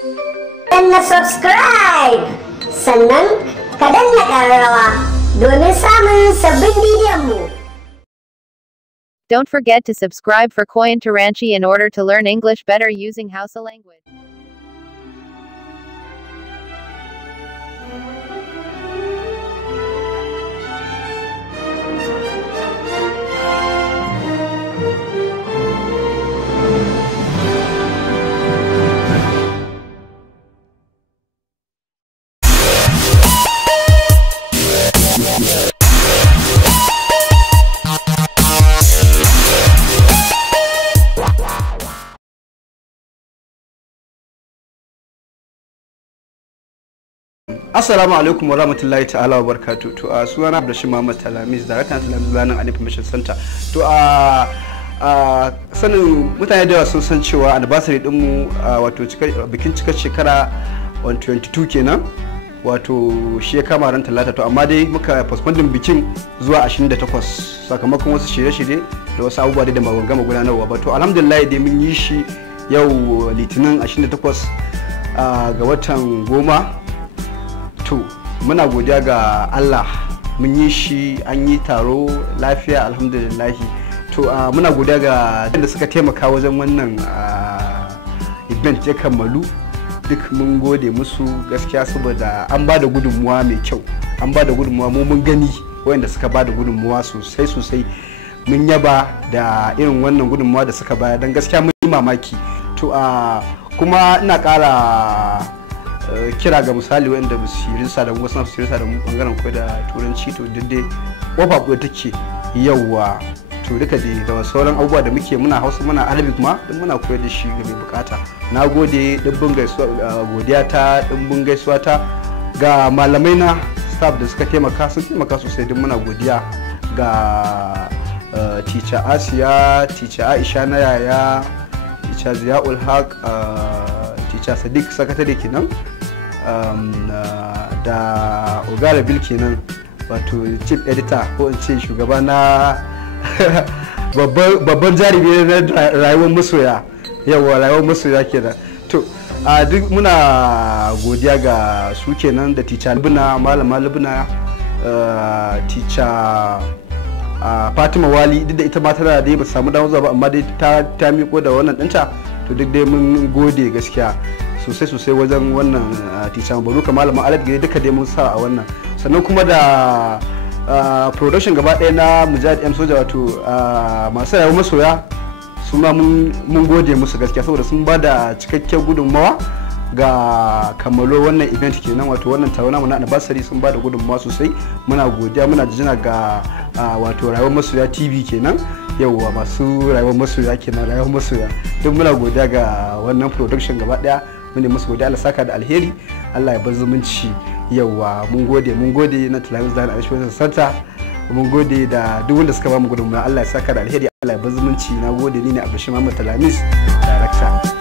danna subscribe sannan ka danna ƙararrawa domin samun sabbin bidiyon mu. Don't forget to subscribe for Koyan Taranci in order to learn English better using Hausa language. Assalamu alaikum wa rahmatullahi ta'ala wa barakatuh. To a sunana Abdulrashid Muhammad Talamis, Director of Talamis Learning and Information Center. To sanin mutane da yawa sun san cewa anniversary din mu wato bikin cikar shekara 122 kenan. Wato shi ya kama ran Talata, to amma dai muka postpone bikin zuwa 28 sakamakon wasu shirye-shirye da wasu abubuwa da ba gama gudanarwa ba. To alhamdulillah dai mun yi shi yau Litinin 28 ga watan 10. To muna godiya ga Allah, mun yi shi, an yi taro lafiya alhamdulillah. To muna godiya ga da suka taimaka wajen wannan event ya kammalu, duk mun gode musu gaskiya saboda an ba da gudunmuwa mai kyau, an ba da gudunmuwa mu mun gani wayanda suka ba da gudunmuwa sosai mun yaba da irin wannan gudunmuwa da suka bayar dan gaskiya mun yi mamaki. To kuma ina ƙara kira ga misali wanda ba su rinsa da mu, wasu su rinsa da mu bangaren koyar da turanci, to duk kofa ko take yawa. To duka da sauran abubuwa da muke, muna Hausa muna Arabic ma din muna koyar da shi ga mai bukata. Na gode dimbin gaisuwa, godiya ta dimbin gaisuwa ta ga malamai na staff da suka taimaka, sun taimaka sosai, din muna godiya ga teacher Asiya, teacher Aisha na yaya, teacher Ziyaul Haq, teacher Sadiq sakatare kenan, da Ogara Bill kenan, wato chief editor ko in ce shugaba na babban jarumi na rayuwar masoya, yawa rayuwar masoya kenan. To duk muna godiya ga su kenan, da teacher Libna, malama Libna, teacher Fatima Wali, duk da ita ma tana dai ba samu damar zuwa ba, amma dai ta miko da wannan ɗinta. To duk dai mun gode gaskiya sosai wajen wannan teacher Baruka, malamin Arabic, duka dai mun sa a wannan. Sannan kuma da production gaba ɗaya na Mujahid M Soja, wato masu rayuwar masoya, su ma mun gode musu gaskiya saboda sun ba da cikakken gudunmawa ga kammalo wannan event kenan, wato wannan taro namu na anniversary, sun ba da gudunmawa sosai. Muna godiya, muna jina ga wato rayuwar masoya TV kenan, yauwa masu rayuwar masoya kenan, rayuwar masoya, duk muna godiya ga wannan production gaba ɗaya. Mun musu godiya, Allah saka da alheri, Allah ya bar zumunci. Yauwa mun gode na Talamis Learning and Information Center, mun gode da duk wanda suka ba mu gudunmawa, Allah ya saka da alheri, Allah ya bar zumunci. Na gode, ni ne Abdulrashid Muhammad Talamis, Director.